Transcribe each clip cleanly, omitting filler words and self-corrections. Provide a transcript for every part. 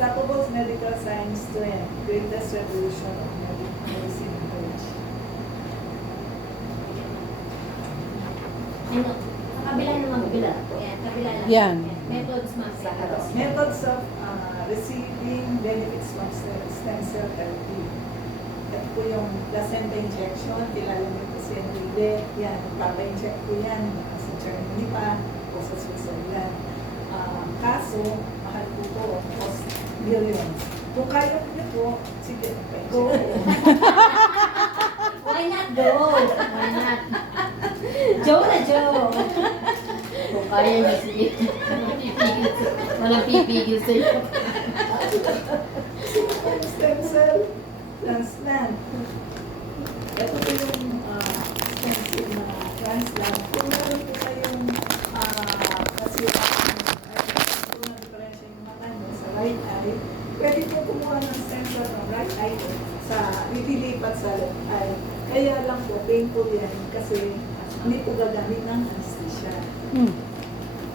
Unstoppable Medical Science Trend, Greatest Revolution of Medicine Approach. Ano? Sa kabila naman kabila. Yan, kabila lang. Yan. Methods Sa methods of receiving benefits from stem cell therapy. Ito po yung placenta injection, kilala niyo po si Enrique. Yan, papa-inject po yan. Sa Germany pa, o sa Switzerland. Kaso, mahal po po, cost billions. Kung kaya niyo po, sige, go. Why not go? Why not? Joe na Joe. Kung kaya niya, sige. Walang pipigil sa'yo. Stem cell transplant. Ito po yung stem cell na transplant. Kung meron po kayong kasi kung na-differentiate yung mata nyo sa right eye, pwede po kumuha ng stem cell ng right eye sa itilipat sa left eye. Kaya lang po, painful yan kasi hindi po gagamit ng anesthesia.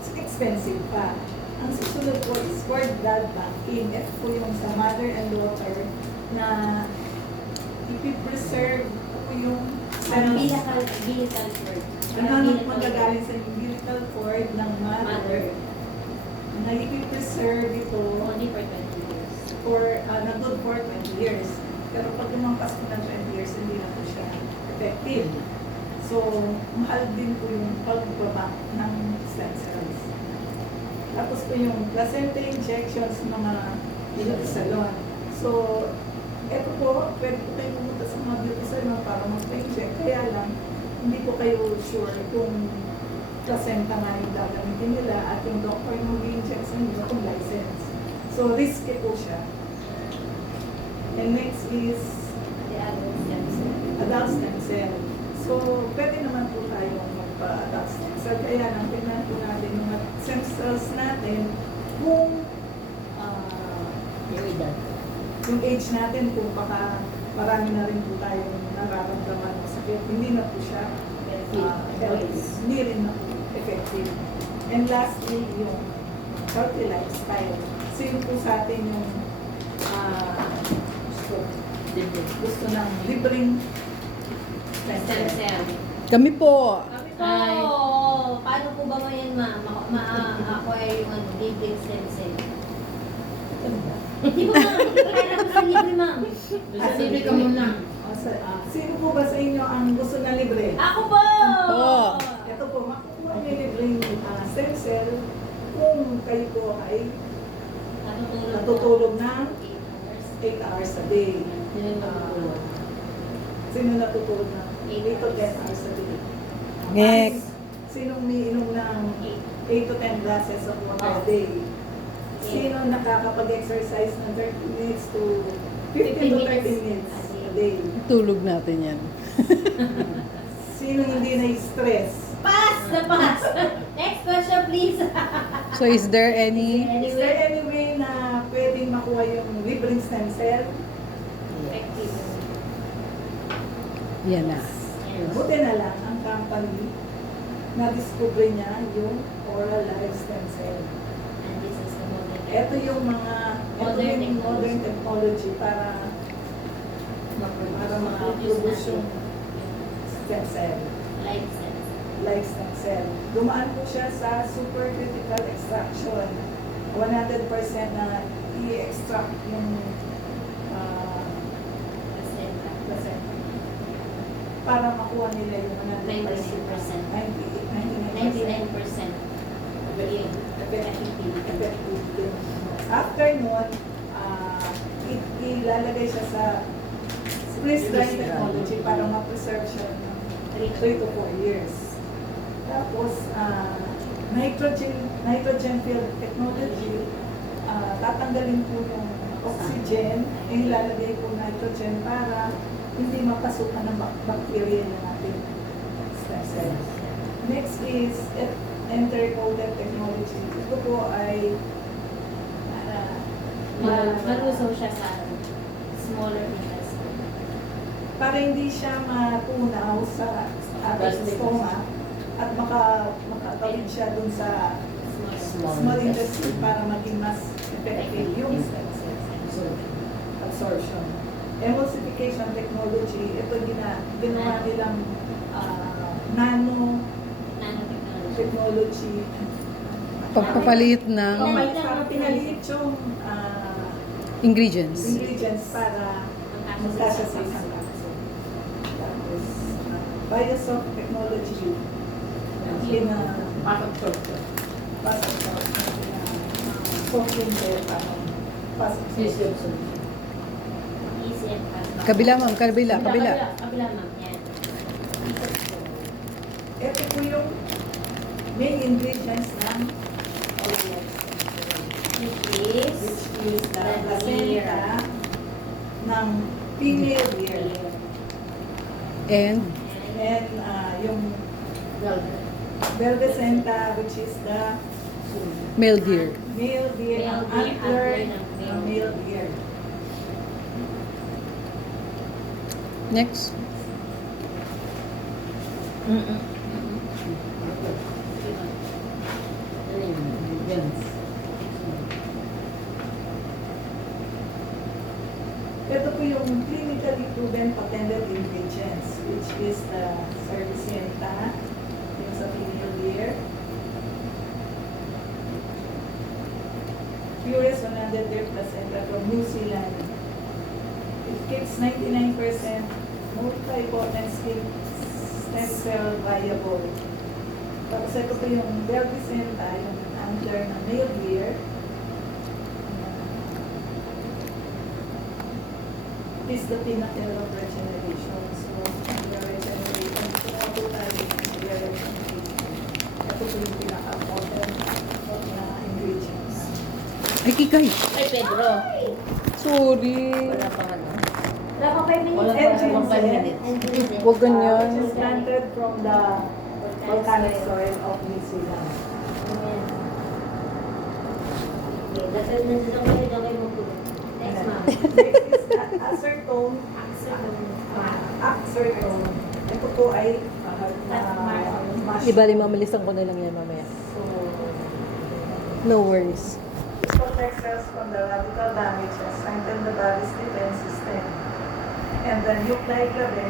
It's expensive pa. Ang susunod po is cord blood banking. Ito po yung sa mother and daughter na ipipreserve po yung Umbilical cord. ano magagaling sa umbilical cord ng mother na ipipreserve ito Only for 20 years. for na good for 20 years. Pero pag lumampas po ng 20 years, hindi na po siya effective. So, mahal din po yung pagbaba ng stem cells. Tapos po yung placenta injections mga beauty salon. So, eto po, pwede po kayo pumunta sa mga beauty salon para magpa-inject. Kaya lang, hindi po kayo sure kung placenta nga yung gagamitin nila at yung doctor yung mag-inject sa inyo kung license. So, risky po siya. And next is The other stem cell. adult stem cell. So, pwede naman po tayong magpa-adult stem cell. Kaya lang, tingnan po natin yung stem cells natin kung Yung edad. yung age natin, kung baka marami na rin po tayong nararamdaman ng sakit. Hindi na po siya healthy. Hindi rin na po effective. And lastly, yung healthy lifestyle. Sino po sa atin yung gusto ng libreng stem Stem cell? cell. Kami po. Kami po. Ay. Paano po ba ngayon ma-acquire yung libreng stem cell? Di ba ma'am? Kaya po sa libre ma'am. Sige ka muna. Sino po ba sa inyo ang gusto na libre? Ako po! Po. Ito po, makukuha niyo libreng stem cell kung kayo po ay natutulog ng 8 hours a day. Sino yung matutulog? Sino natutulog ng 8 to 10 hours a day? Next. Sinong umiinom ng 8 to 10 glasses of water a day? Sino nakakapag-exercise ng 30 minutes to 15 to 30 minutes a day? Tulog natin yan. Sino hindi na-stress? Pass na pass! Next question please. So is there any... Is there any way na pwedeng makuha yung libreng stem cell? Effective. Yan na. Buti na lang ang company na-discover niya yung oral life stem cell. And this is the modern. Ito yung modern technology para ma-produce yung stem cell, Life stem cell. life stem cell. Dumaan po siya sa supercritical extraction. 100% na i-extract yung placenta para makuha nila yung 100%. 99%. Effective. After nun, ilalagay siya sa freeze-drying technology para ma-preserve siya ng 3 to 4 years. Tapos, nitrogen-filled technology, tatanggalin po yung oxygen, ilalagay po nitrogen para hindi mapasukan ng bacteria ng ating stem cells. Next is enteric-coated technology. Ito po ay Malusaw siya sa smaller intestine. para hindi siya matunaw sa ating stomach at makatawid siya dun sa small intestine para maging mas effective yung stem cells. absorption. Emulsification technology, ito ginawa nilang nano Nanotechnology. technology. Pagpapalit ng Para pinaliit yung ingredients. ingredients para magkasya sa isang capsule. Tapos, Biosoft technology, Pasok short. pasok sa soft cleanser, pasok sa Sisyo solution. Easy and fast. Kabila ma'am, kabila. Kabila, ma'am. Yan. Ito po yung main ingredients ng oils, Which is which is the the placenta ng female deer. And And yung Velvet. Velvecenta, which is the male deer. male deer, Male ang deer, antler antler ng ng male deer. Next. Ano yun? Ingredients. Ito po yung clinically proven patented ingredients, which is the cervicenta, yung sa female deer, purest 100 deer placenta from New Zealand. It keeps 99% multi-potent stem cell viable. Tapos ito po yung Velvicenta, yung antler ng male deer. It is the pinnacle of regeneration. So, regeneration. So, ako tayo regeneration. Ito po yung pinaka-potent na ingredients. Ay, kikay. Ay, Pedro. Sorry. Wala pa ano. Wala pa 5 minutes. Wala pa Engine 1 set. minute. Huwag ganyan. Which is planted from the volcanic soil of New Zealand. Okay, dasal na sa kayo daw kayo magtulog. Next, ma'am. Next is the acetone. Acetone. Ito po ay mushroom. Ibali, mamalisan ko na lang yan mamaya. So, No worries. it protects cells from the radical damage and strengthen the body's defense system. And the nucleic leaven